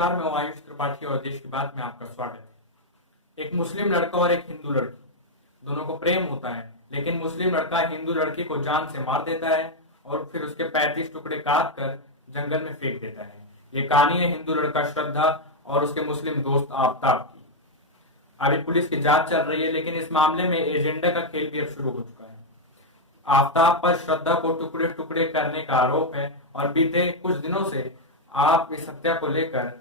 नमस्कार, मैं आयुष त्रिपाठी और देश की बात में आपका स्वागत है। एक मुस्लिम लड़का और एक हिंदू लड़की, दोनों को प्रेम होता है, लेकिन मुस्लिम लड़का हिंदू लड़की को जान से मार देता है और फिर उसके 35 टुकड़े काट कर जंगल में फेंक देता है। ये कहानी है हिंदू लड़का श्रद्धा और उसके मुस्लिम दोस्त आफ्ताब की। अभी पुलिस की जांच चल रही है, लेकिन इस मामले में एजेंडा का खेल भी अब शुरू हो चुका है। आफ्ताब पर श्रद्धा को टुकड़े टुकड़े करने का आरोप है और बीते कुछ दिनों से आप इस हत्या को लेकर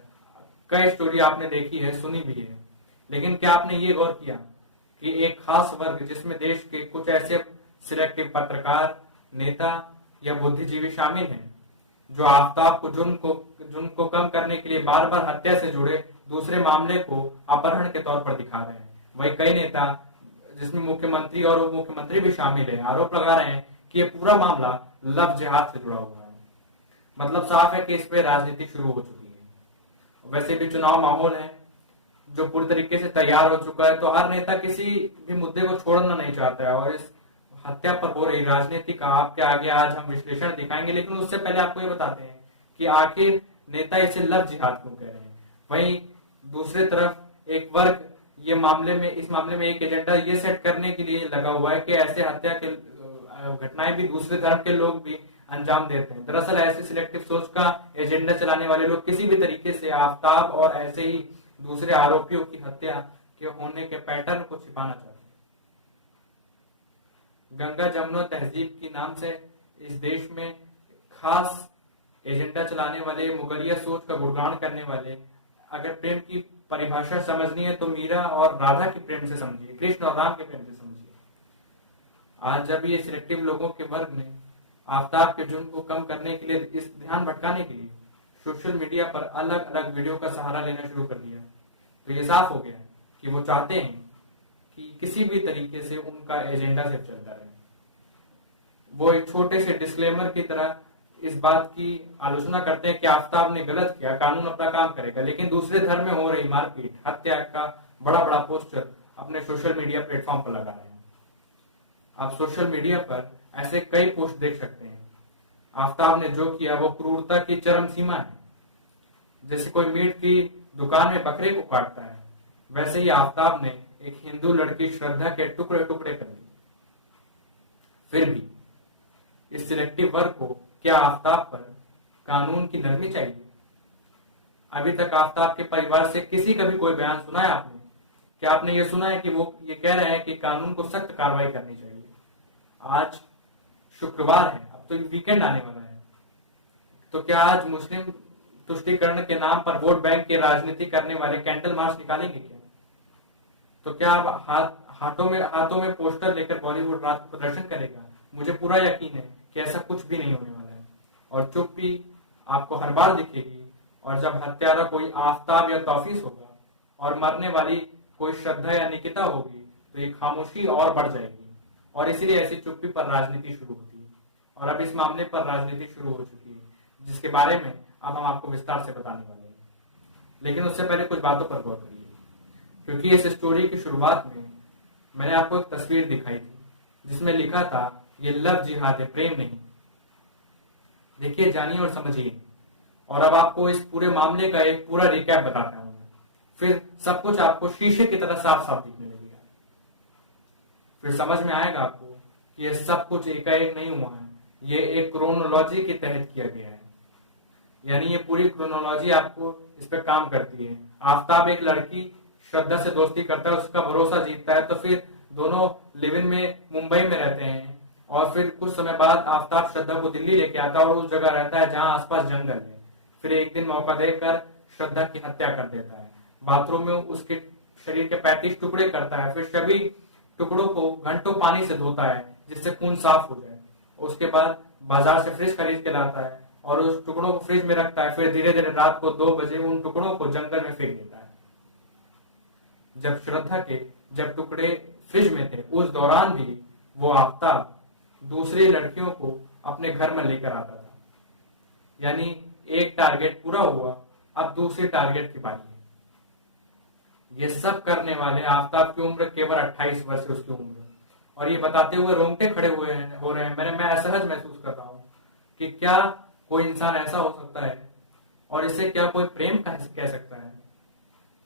कई स्टोरी आपने देखी है, सुनी भी है। लेकिन क्या आपने ये गौर किया कि एक खास वर्ग, जिसमें देश के कुछ ऐसे सिलेक्टिव पत्रकार, नेता या बुद्धिजीवी शामिल हैं, जो आफ्ताब को जुर्म को कम करने के लिए बार बार हत्या से जुड़े दूसरे मामले को अपहरण के तौर पर दिखा रहे हैं। वही कई नेता, जिसमें मुख्यमंत्री और उप मुख्यमंत्री भी शामिल है, आरोप लगा रहे हैं कि ये पूरा मामला लव जिहाद से जुड़ा हुआ है। मतलब साफ है कि इस पे राजनीति शुरू हो चुकी है। वैसे भी चुनाव माहौल है जो पूरी तरीके से तैयार हो चुका है, तो हर नेता किसी भी मुद्दे को छोड़ना नहीं चाहता है और इस हत्या पर हो रही राजनीति का आपके आगे आज हम विश्लेषण दिखाएंगे। लेकिन उससे पहले आपको ये बताते हैं कि आखिर नेता इसे लव जिहाद क्यों कह रहे हैं। वहीं दूसरी तरफ एक वर्ग इस मामले में एक एजेंडा ये सेट करने के लिए लगा हुआ है कि ऐसे हत्या के घटनाएं भी दूसरे धर्म के लोग भी अंजाम देते हैं। दरअसल ऐसे सिलेक्टिव सोच का एजेंडा चलाने वाले लोग किसी भी तरीके से आफ्ताब और ऐसे ही दूसरे आरोपियों की हत्या के होने के पैटर्न को छिपाना चाहते हैं। गंगा जमुना तहजीब के नाम से इस देश में खास एजेंडा चलाने वाले, मुगलिया सोच का गुणगान करने वाले, अगर प्रेम की परिभाषा समझनी है तो मीरा और राधा के प्रेम से समझिए, कृष्ण और राम के प्रेम से समझिए। आज जब ये सिलेक्टिव लोगों के वर्ग ने आफ्ताब के जुर्म को कम करने के लिए, इस ध्यान भटकाने के लिए सोशल मीडिया पर अलग अलग वीडियो का सहारा लेना शुरू कर दिया, तो ये साफ हो गया कि वो चाहते हैं कि किसी भी तरीके से उनका एजेंडा सिर्फ चलता रहे। वो एक छोटे से डिस्क्लेमर की तरह इस बात की आलोचना करते हैं कि आफ्ताब ने गलत किया, कानून अपना काम करेगा, लेकिन दूसरे धर्म में हो रही मारपीट, हत्या का बड़ा बड़ा पोस्टर अपने सोशल मीडिया प्लेटफॉर्म पर लगा रहे हैं। आप सोशल मीडिया पर ऐसे कई पोस्ट देख सकते हैं। आफ्ताब ने जो किया वो क्रूरता की चरम सीमा है। जैसे कोई मीट की दुकान में बकरे को काटता है, वैसे ही आफ्ताब ने एक हिंदू लड़की श्रद्धा के टुकड़े टुकड़े कर दिए। फिर भी इस सिलेक्टिव वर्ग को क्या आफ्ताब पर कानून की नरमी चाहिए? अभी तक आफ्ताब के परिवार से किसी का भी कोई बयान सुना है आपने? क्या आपने ये सुना है कि वो ये कह रहे हैं कि कानून को सख्त कार्रवाई करनी चाहिए? आज शुक्रवार है, अब तो वीकेंड आने वाला है, तो क्या आज मुस्लिम तुष्टीकरण के नाम पर वोट बैंक की राजनीति करने वाले कैंडल मार्च निकालेंगे क्या? तो क्या अब हाथों में पोस्टर लेकर बॉलीवुड रात को प्रदर्शन करेगा? मुझे पूरा यकीन है कि ऐसा कुछ भी नहीं होने वाला है और चुप्पी आपको हर बार दिखेगी। और जब हत्यारा कोई आफ्ताब या तौफीस होगा और मरने वाली कोई श्रद्धा या निकिता होगी, तो ये खामोशी और बढ़ जाएगी और इसीलिए ऐसी चुप्पी पर राजनीति शुरू होती है। और अब इस मामले पर राजनीति शुरू हो चुकी है, जिसके बारे में अब हम आपको विस्तार से बताने वाले हैं। लेकिन उससे पहले कुछ बातों पर गौर करिए, क्योंकि इस स्टोरी की शुरुआत में मैंने आपको एक तस्वीर दिखाई थी जिसमें लिखा था ये लव जिहाद है, प्रेम नहीं। देखिए, जानिए और समझिए। और अब आपको इस पूरे मामले का एक पूरा रिकैप बताता हूं, फिर सब कुछ आपको शीशे की तरह साफ साफ दिखने लगेगा। फिर समझ में आएगा आपको कि ये सब कुछ एकाएक नहीं हुआ है, ये एक क्रोनोलॉजी के तहत किया गया है। यानी ये पूरी क्रोनोलॉजी आपको इस पे काम करती है। आफ्ताब एक लड़की श्रद्धा से दोस्ती करता है, उसका भरोसा जीतता है, तो फिर दोनों लिव इन में मुंबई में रहते हैं और फिर कुछ समय बाद आफ्ताब श्रद्धा को दिल्ली लेके आता है और उस जगह रहता है जहां आसपास जंगल है। फिर एक दिन मौका देकर श्रद्धा की हत्या कर देता है, बाथरूम में उसके शरीर के 35 टुकड़े करता है, फिर सभी टुकड़ों को घंटों पानी से धोता है जिससे खून साफ हो जाए। उसके बाद बाजार से फ्रिज खरीद के लाता है और उस टुकड़ों को फ्रिज में रखता है। फिर धीरे धीरे रात को 2 बजे उन टुकड़ों को जंगल में फेंक देता है। जब श्रद्धा के जब टुकड़े फ्रिज में थे, उस दौरान भी वो आफ्ताब दूसरी लड़कियों को अपने घर में लेकर आता था। यानी एक टारगेट पूरा हुआ, अब दूसरे टारगेट की बारी है। ये सब करने वाले आफ्ताब की उम्र केवल 28 वर्ष है, उसकी उम्र। और ये बताते हुए रोंगटे खड़े हो रहे हैं। मैं असहज महसूस कर रहा हूँ कि क्या कोई इंसान ऐसा हो सकता है और इसे क्या कोई प्रेम कह सकता है?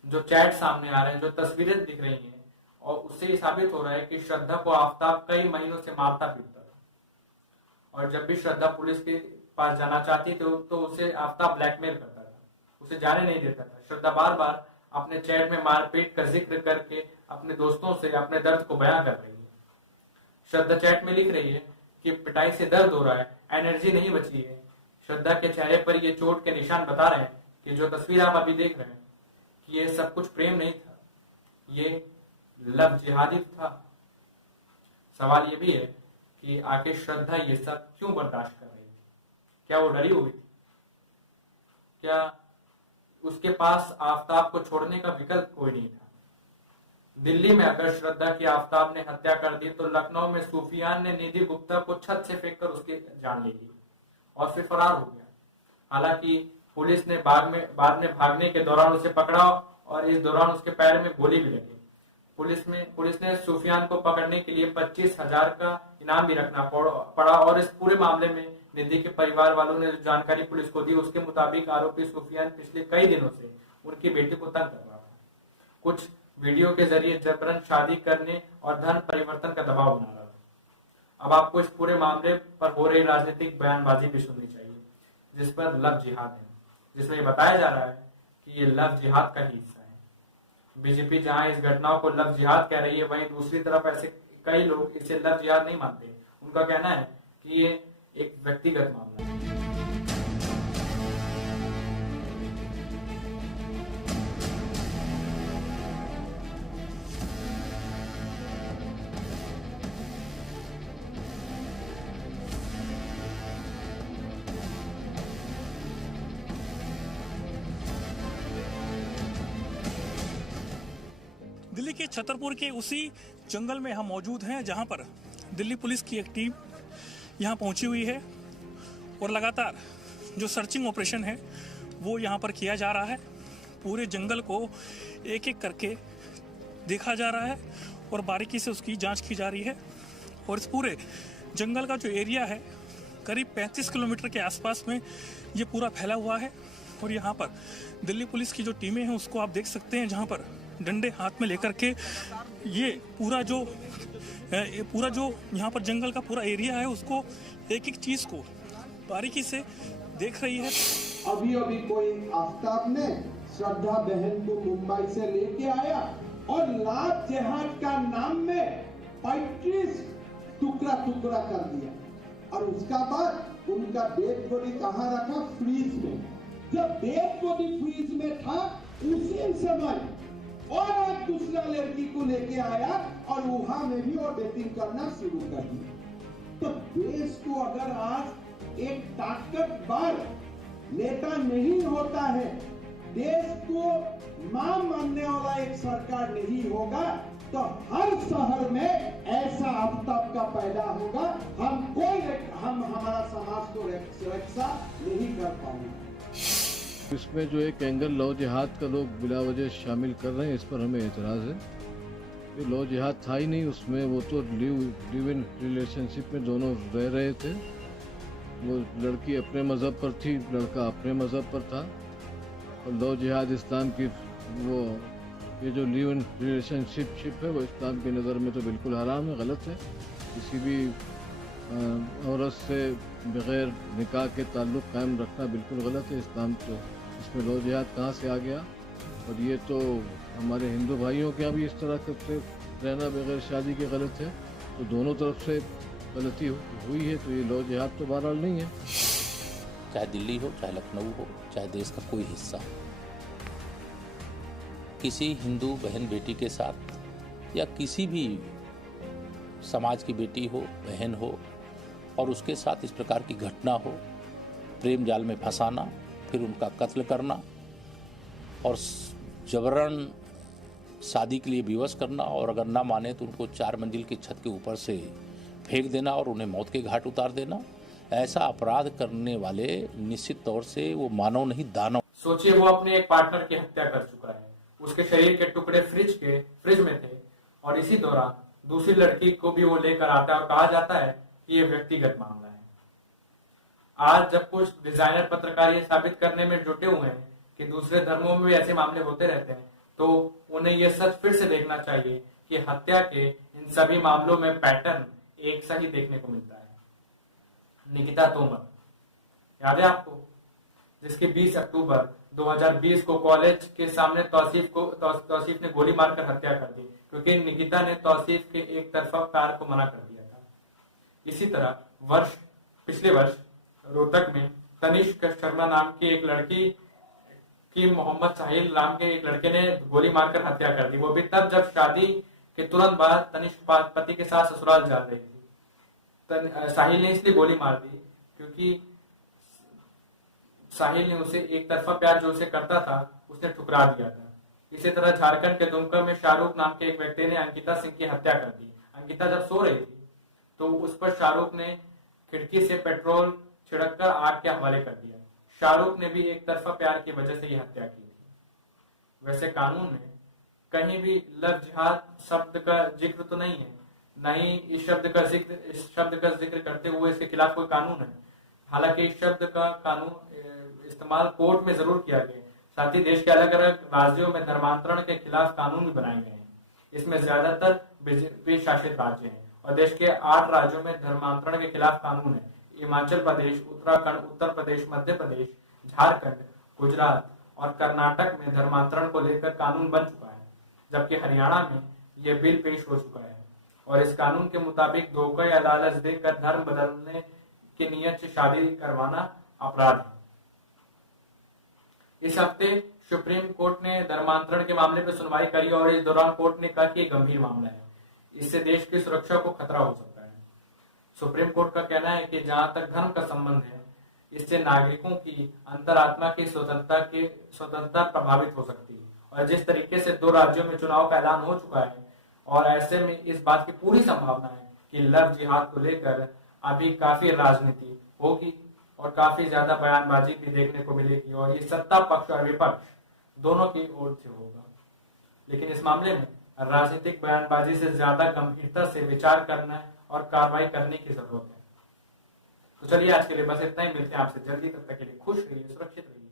जो चैट सामने आ रहे हैं, जो तस्वीरें दिख रही हैं, और उससे ये साबित हो रहा है कि श्रद्धा को आफताब कई महीनों से मारता पीटता था। और जब भी श्रद्धा पुलिस के पास जाना चाहती थी तो उसे आफताब ब्लैकमेल करता था, उसे जाने नहीं देता था। श्रद्धा बार बार अपने चैट में मारपीट का जिक्र करके अपने दोस्तों से अपने दर्द को बयां कर रही है। श्रद्धा चैट में लिख रही है कि पिटाई से दर्द हो रहा है, एनर्जी नहीं बची है। श्रद्धा के चेहरे पर ये चोट के निशान बता रहे हैं कि जो तस्वीर आप अभी देख रहे हैं कि ये सब कुछ प्रेम नहीं था, ये लव जिहादी था। सवाल ये भी है कि आखिर श्रद्धा ये सब क्यों बर्दाश्त कर रही थी? क्या वो डरी हुई थी? क्या उसके पास आफताब को छोड़ने का विकल्प कोई नहीं था? दिल्ली में अगर श्रद्धा की आफताब ने हत्या कर दी तो लखनऊ में सूफियान ने निधि गुप्ता को छत से फेंककर उसकी जान ले ली और फिर फरार हो गया। हालांकि पुलिस ने बाद में भागने के दौरान उसे पकड़ा और इस दौरान उसके पैर में गोली भी लगी। पुलिस ने सूफियान को पकड़ने के लिए 25,000 का इनाम भी रखना पड़ा और इस पूरे मामले में निधि के परिवार वालों ने जो जानकारी पुलिस को दी उसके मुताबिक आरोपी सूफियान पिछले कई दिनों से उनकी बेटी को तंग कर रहा था। कुछ वीडियो के जरिए जबरन शादी करने और धन परिवर्तन का दबाव बना रहा था। अब आपको इस पूरे मामले पर हो रही राजनीतिक बयानबाजी भी सुननी चाहिए, जिस पर लव जिहाद है, जिसमें ये बताया जा रहा है कि ये लव जिहाद का ही हिस्सा है। बीजेपी जहां इस घटनाओं को लव जिहाद कह रही है, वहीं दूसरी तरफ ऐसे कई लोग इसे लव जिहाद नहीं मानते। उनका कहना है कि ये एक व्यक्तिगत मामला है। दिल्ली के छतरपुर के उसी जंगल में हम मौजूद हैं जहां पर दिल्ली पुलिस की एक टीम यहां पहुंची हुई है और लगातार जो सर्चिंग ऑपरेशन है वो यहां पर किया जा रहा है। पूरे जंगल को एक एक करके देखा जा रहा है और बारीकी से उसकी जांच की जा रही है। और इस पूरे जंगल का जो एरिया है करीब 35 किलोमीटर के आसपास में ये पूरा फैला हुआ है। और यहाँ पर दिल्ली पुलिस की जो टीमें हैं उसको आप देख सकते हैं, जहाँ पर डंडे हाथ में लेकर के ये पूरा जो यहाँ पर जंगल का पूरा एरिया है उसको एक एक चीज को बारीकी से देख रही है। अभी कोई आफताब ने श्रद्धा बहन को मुंबई से लेके आया और लाभ जिहाद का नाम में 35 टुकड़ा कर दिया और उसका बाद उनका डेड बॉडी कहाँ रखा? फ्रीज में। जब डेड बॉडी फ्रीज में था उसी समय और एक दूसरा लड़की को लेके आया और वहां में भी वो डेटिंग करना शुरू कर दिया। तो देश को अगर आज एक ताकतवर नेता नहीं होता है, देश को मां मानने वाला एक सरकार नहीं होगा, तो हर शहर में ऐसा आफताब का पैदा होगा। हम हमारा समाज को सुरक्षा नहीं कर पाएंगे। इसमें जो एक एंगल लव जिहाद का लोग बिला वजह शामिल कर रहे हैं, इस पर हमें एतराज़ है। ये लव जिहाद था ही नहीं, उसमें वो तो लिव इन रिलेशनशिप में दोनों रह रहे थे। वो लड़की अपने मज़हब पर थी, लड़का अपने मज़हब पर था। और लव जिहाद इस्लाम की ये जो लिव इन रिलेशनशिप है वो इस्लाम की नज़र में तो बिल्कुल हराम है, गलत है। किसी भी औरत से बग़ैर निकाह के ताल्लुक़ कायम रखना बिल्कुल गलत है। इस्लाम तो इसमें लव जिहाद कहाँ से आ गया? और ये तो हमारे हिंदू भाइयों के यहाँ भी इस तरह से रहना बग़ैर शादी के गलत है। तो दोनों तरफ से गलती हुई है, तो ये लव जिहाद तो बहरहाल नहीं है। चाहे दिल्ली हो, चाहे लखनऊ हो, चाहे देश का कोई हिस्सा हो, किसी हिंदू बहन बेटी के साथ या किसी भी समाज की बेटी हो, बहन हो और उसके साथ इस प्रकार की घटना हो, प्रेम जाल में फंसाना, फिर उनका कत्ल करना और जबरन शादी के लिए विवश करना और अगर ना माने तो उनको 4 मंजिल की छत के ऊपर से फेंक देना और उन्हें मौत के घाट उतार देना, ऐसा अपराध करने वाले निश्चित तौर से वो मानव नहीं दानव। सोचिए, वो अपने एक पार्टनर की हत्या कर चुका है, उसके शरीर के टुकड़े फ्रिज में थे और इसी दौरान दूसरी लड़की को भी वो लेकर आता है और कहा जाता है कि ये व्यक्तिगत मामला है। आज जब कुछ डिजाइनर पत्रकार ये साबित करने में जुटे हुए हैं कि दूसरे धर्मों में भी ऐसे मामले होते रहते हैं, तो उन्हें यह सच फिर से देखना चाहिए कि हत्या के इन सभी मामलों में पैटर्न एक सा ही देखने को मिलता है। निकिता तोमर याद है आपको, जिसकी 20 अक्टूबर 2020 को कॉलेज के सामने तौसीफ ने गोली मारकर हत्या कर दी क्योंकि निकिता ने तौसीफ के एक तरफा प्यार को मना कर दिया था। इसी तरह पिछले वर्ष रोहतक में तनिष्क शर्मा नाम की एक लड़की की मोहम्मद साहिल नाम के एक लड़के ने गोली मारकर हत्या कर दी, वो भी तब जब शादी के तुरंत बाद तनिष्क पति के साथ ससुराल जा रही थी। साहिल ने इसलिए गोली मार दी क्योंकि साहिल ने उसे एक तरफा प्यार जो उसे करता था उसने ठुकरा दिया था। इसी तरह झारखंड के दुमका में शाहरुख नाम के एक व्यक्ति ने अंकिता सिंह की हत्या कर दी। अंकिता जब सो रही थी तो उस पर शाहरुख ने खिड़की से पेट्रोल छिड़ककर आग के हवाले कर दिया। शाहरुख ने भी एक तरफा प्यार की वजह से यह हत्या की थी। वैसे कानून में कहीं भी लव जिहाद शब्द का जिक्र तो नहीं है, न ही इस शब्द का जिक्र करते हुए इसके खिलाफ कोई कानून है। हालांकि इस शब्द का कानून इस्तेमाल कोर्ट में जरूर किया गया। साथ ही देश के अलग अलग राज्यों में धर्मांतरण के खिलाफ कानून भी बनाए गए हैं। इसमें ज्यादातर बीजेपी शासित राज्य हैं और देश के 8 राज्यों में धर्मांतरण के खिलाफ कानून है। हिमाचल प्रदेश, उत्तराखंड, उत्तर प्रदेश, मध्य प्रदेश, झारखंड, गुजरात और कर्नाटक में धर्मांतरण को लेकर कानून बन चुका है, जबकि हरियाणा में यह बिल पेश हो चुका है और इस कानून के मुताबिक धोखा या लालच देकर धर्म बदलने की नीयत से शादी करवाना अपराध है। इस हफ्ते सुप्रीम कोर्ट ने धर्मांतरण के मामले पर सुनवाई करी और इस दौरान कोर्ट ने कहा कि यह गंभीर मामला है, इससे देश की सुरक्षा को खतरा हो सकता है। सुप्रीम कोर्ट का कहना है कि जहां तक धर्म का संबंध है, इससे नागरिकों की अंतरात्मा की स्वतंत्रता प्रभावित हो सकती है और जिस तरीके से 2 राज्यों में चुनाव का ऐलान हो चुका है और ऐसे में इस बात की पूरी संभावना है कि लव जिहाद को लेकर अभी काफी राजनीति होगी और काफी ज्यादा बयानबाजी भी देखने को मिलेगी और ये सत्ता पक्ष और विपक्ष दोनों की ओर से होगा। लेकिन इस मामले में राजनीतिक बयानबाजी से ज्यादा गंभीरता से विचार करना और कार्रवाई करने की जरूरत है। तो चलिए आज के लिए बस इतना ही, मिलते हैं आपसे जल्दी, तब तक के लिए खुश रहिए, सुरक्षित रहिए।